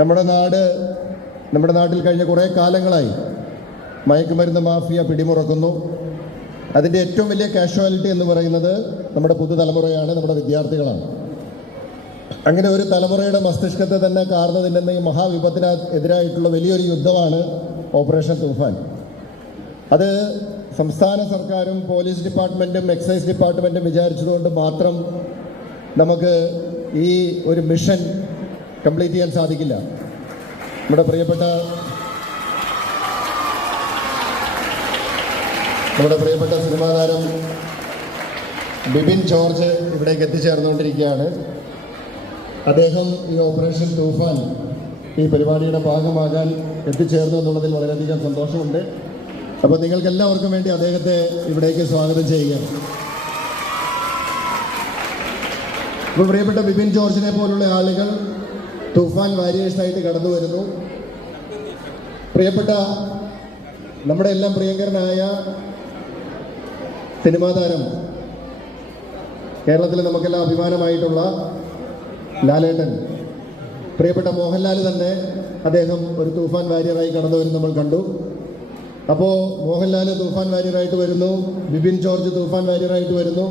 നമ്മുടെ നാട്ടിൽ കഴിഞ്ഞ കുറേ കാലങ്ങളായി മയക്കുമരുന്ന് മാഫിയ പിടിമുറക്കുന്നു. അതിൻ്റെ ഏറ്റവും വലിയ കാഷ്വാലിറ്റി എന്ന് പറയുന്നത് നമ്മുടെ പുതുതലമുറയാണ്, നമ്മുടെ വിദ്യാർത്ഥികളാണ്. അങ്ങനെ ഒരു തലമുറയുടെ മസ്തിഷ്കത്തെ തന്നെ കാർന്നു തിന്നുന്ന ഈ മഹാവിപത്തിന് എതിരായിട്ടുള്ള വലിയൊരു യുദ്ധമാണ് ഓപ്പറേഷൻ തൂഫാൻ. അത് സംസ്ഥാന സർക്കാരും പോലീസ് ഡിപ്പാർട്ട്മെൻറ്റും എക്സൈസ് ഡിപ്പാർട്ട്മെൻറ്റും വിചാരിച്ചതുകൊണ്ട് മാത്രം നമുക്ക് ഈ ഒരു മിഷൻ കംപ്ലീറ്റ് ചെയ്യാൻ സാധിക്കില്ല. നമ്മുടെ പ്രിയപ്പെട്ട സിനിമാ താരം ബിബിൻ ജോർജ് ഇവിടേക്ക് എത്തിച്ചേർന്നുകൊണ്ടിരിക്കുകയാണ്. അദ്ദേഹം ഈ ഓപ്പറേഷൻ തൂഫാൻ ഈ പരിപാടിയുടെ ഭാഗമാകാൻ എത്തിച്ചേർന്നു എന്നുള്ളതിൽ വളരെയധികം സന്തോഷമുണ്ട്. അപ്പോൾ നിങ്ങൾക്കെല്ലാവർക്കും വേണ്ടി അദ്ദേഹത്തെ ഇവിടേക്ക് സ്വാഗതം ചെയ്യുകയാണ്. ഇപ്പോൾ പ്രിയപ്പെട്ട ബിബിൻ ജോർജിനെ പോലുള്ള ആളുകൾ തൂഫാൻ വാരിയേഴ്സായിട്ട് കടന്നു വരുന്നു. പ്രിയപ്പെട്ട നമ്മുടെ എല്ലാം പ്രിയങ്കരനായ സിനിമാ താരം, കേരളത്തിൽ നമുക്കെല്ലാം അഭിമാനമായിട്ടുള്ള ലാലേട്ടൻ, പ്രിയപ്പെട്ട മോഹൻലാൽ തന്നെ അദ്ദേഹം ഒരു തൂഫാൻ വാരിയറായി കടന്നു വരും നമ്മൾ കണ്ടു. അപ്പോൾ മോഹൻലാൽ തൂഫാൻ വാരിയറായിട്ട് വരുന്നു, ബിബിൻ ജോർജ് തൂഫാൻ വാരിയറായിട്ട് വരുന്നു.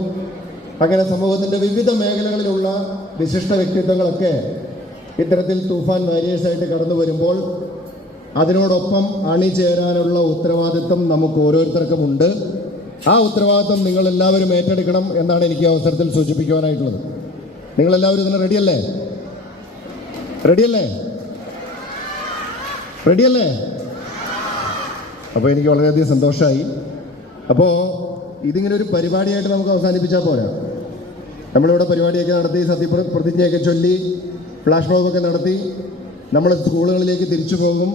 അങ്ങനെ സമൂഹത്തിൻ്റെ വിവിധ മേഖലകളിലുള്ള വിശിഷ്ട വ്യക്തിത്വങ്ങളൊക്കെ ഇത്തരത്തിൽ തൂഫാൻ വാരിയേഴ്സായിട്ട് കടന്നു വരുമ്പോൾ അതിനോടൊപ്പം അണിചേരാനുള്ള ഉത്തരവാദിത്വം നമുക്ക് ഓരോരുത്തർക്കുമുണ്ട്. ആ ഉത്തരവാദിത്വം നിങ്ങളെല്ലാവരും ഏറ്റെടുക്കണം എന്നാണ് എനിക്ക് അവസരത്തിൽ സൂചിപ്പിക്കുവാനായിട്ടുള്ളത്. നിങ്ങളെല്ലാവരും ഇതിന് റെഡിയല്ലേ? അപ്പോൾ എനിക്ക് വളരെയധികം സന്തോഷമായി. അപ്പോൾ ഇതിങ്ങനെ ഒരു പരിപാടിയായിട്ട് നമുക്ക് അവസാനിപ്പിച്ചാൽ പോരാ. നമ്മളിവിടെ പരിപാടിയൊക്കെ നടത്തി, സത്യപ്രതിജ്ഞയൊക്കെ ചൊല്ലി, ഫ്ലാഷ് മോബൊക്കെ നടത്തി, നമ്മൾ സ്കൂളുകളിലേക്ക് തിരിച്ചു പോകും,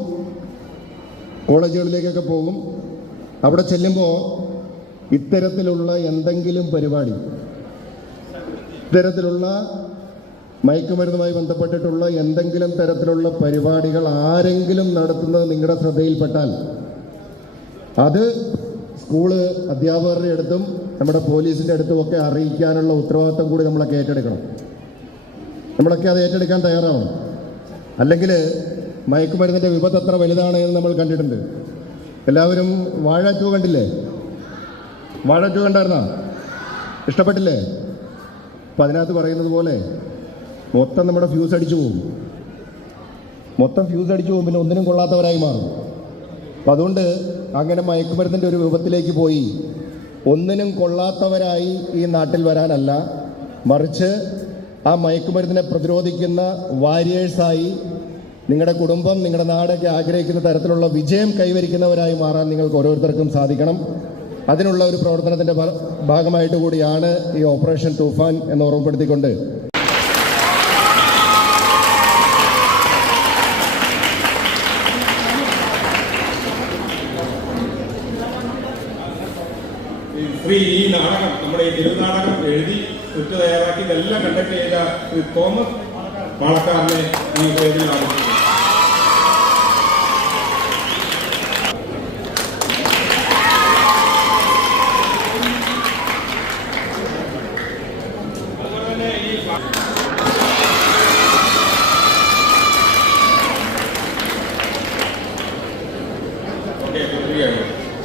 കോളേജുകളിലേക്കൊക്കെ പോകും. അവിടെ ചെല്ലുമ്പോൾ ഇത്തരത്തിലുള്ള എന്തെങ്കിലും പരിപാടി, ഇത്തരത്തിലുള്ള മയക്കുമരുന്നുമായി ബന്ധപ്പെട്ടിട്ടുള്ള എന്തെങ്കിലും തരത്തിലുള്ള പരിപാടികൾ ആരെങ്കിലും നടത്തുന്നത് നിങ്ങളുടെ ശ്രദ്ധയിൽപ്പെട്ടാൽ അത് സ്കൂള് അധ്യാപകരുടെ അടുത്തും നമ്മുടെ പോലീസിൻ്റെ അടുത്തും ഒക്കെ അറിയിക്കാനുള്ള ഉത്തരവാദിത്തം കൂടി നമ്മളൊക്കെ ഏറ്റെടുക്കണം. നമ്മളൊക്കെ അത് ഏറ്റെടുക്കാൻ തയ്യാറാവണം. അല്ലെങ്കിൽ മയക്കുമരുന്നിൻ്റെ വിപത്ത് എത്ര വലുതാണ് എന്ന് നമ്മൾ കണ്ടിട്ടുണ്ട്. എല്ലാവരും വാഴ 2 കണ്ടില്ലേ? വാഴ 2 കണ്ടായിരുന്നോ? ഇഷ്ടപ്പെട്ടില്ലേ? അപ്പം അതിനകത്ത് പറയുന്നത് പോലെ മൊത്തം നമ്മുടെ ഫ്യൂസ് അടിച്ചു പോകും. പിന്നെ ഒന്നിനും കൊള്ളാത്തവരായി മാറും. അപ്പം അതുകൊണ്ട് അങ്ങനെ മയക്കുമരുന്നിൻ്റെ ഒരു വിപത്തിലേക്ക് പോയി ഒന്നിനും കൊള്ളാത്തവരായി ഈ നാട്ടിൽ വരാനല്ല, മറിച്ച് ആ മയക്കുമരുന്നിനെ പ്രതിരോധിക്കുന്ന വാരിയേഴ്സായി നിങ്ങളുടെ കുടുംബം, നിങ്ങളുടെ നാടൊക്കെ ആഗ്രഹിക്കുന്ന തരത്തിലുള്ള വിജയം കൈവരിക്കുന്നവരായി മാറാൻ നിങ്ങൾക്ക് ഓരോരുത്തർക്കും സാധിക്കണം. അതിനുള്ള ഒരു പ്രവർത്തനത്തിൻ്റെ ഭാഗമായിട്ട് കൂടിയാണ് ഈ ഓപ്പറേഷൻ തൂഫാൻ എന്ന് ഓർമ്മപ്പെടുത്തിക്കൊണ്ട് ഈ നാടകം, നമ്മുടെ ഈ തിരുനാടകം എഴുതി സ്ക്രിപ്റ്റ് തയ്യാറാക്കി ഇതെല്ലാം കണ്ടക്ട് ചെയ്ത തോമസ് പാളക്കാരനെ ഈ വേദിയിൽ ആവശ്യം.